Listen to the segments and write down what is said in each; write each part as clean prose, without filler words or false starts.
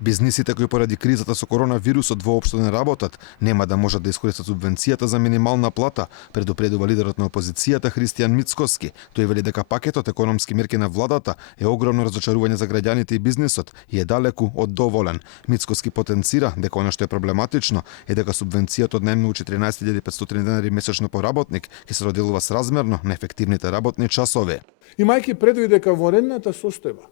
Бизнисите кои поради кризата со коронавирусот воопшто не работат, нема да можат да искористат субвенцијата за минимална плата, предупредува лидерот на опозицијата Христијан Мицкоски. Тој вели дека пакетот економски мерки на владата е огромно разочарување за граѓаните и бизнисот и е далеку од доволен. Мицкоски потенцира дека она што е проблематично е дека субвенцијата од најмногу 14.500 денари месечно по работник ќе се доделува сразмерно на ефективните работни часови. Имајќи предвид дека вонредната состојба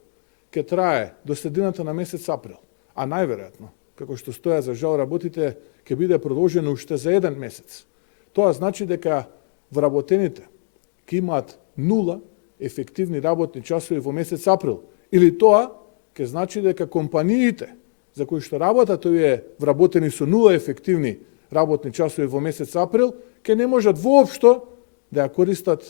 ќе трае до средината на месец април, а најверојатно, како што стоја за жал работите, ќе биде продолжено уште за еден месец. Тоа значи дека вработените ќе имаат 0 ефективни работни часови во месец април. Или тоа ќе значи дека компаниите за кои што работат овие вработени со 0 ефективни работни часови во месец април, ќе не можат воопшто да ја користат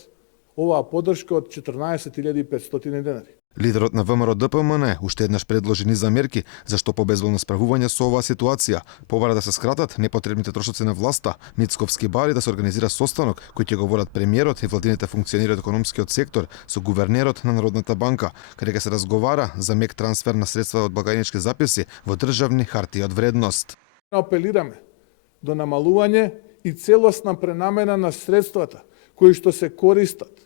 оваа поддршка од 14.500 денари. Лидерот на ВМРО ДПМН уште еднаш предложи низ за мерки за што побезбедно справување со оваа ситуација. Побара да се скратат непотребните трошоци на власта, Мицковски бари да се организира состанок кој ќе го водат премиерот и владините функционери од економскиот сектор со гувернерот на Народната банка, каде ќе се разговара за мек трансфер на средства од благајнички записи во државни хартии од вредност. Апелираме до намалување и целосна пренамена на средствата кои што се користат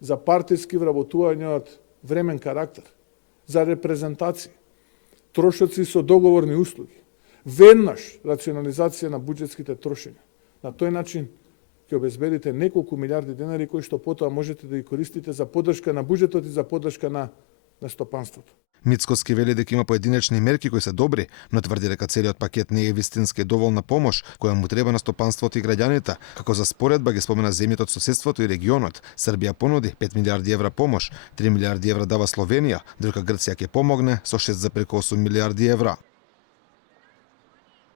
за партиски вработување од времен карактер, за репрезентација, трошоци со договорни услуги, веднаш рационализација на буџетските трошења. На тој начин ќе обезбедите неколку милиарди денари кои што потоа можете да ги користите за поддршка на буџетот и за поддршка на стопанството. Мицкоски вели дека има поединечни мерки кои се добри, но тврди дека целиот пакет не е вистински доволна помош која му треба на стопанството и граѓаните. Како за споредба ги спомена земјите од соседството и регионот. Србија понуди 5 милиарди евра помош, 3 милиарди евра дава Словенија, додека Грција ќе помогне со 6,8 милиарди евра.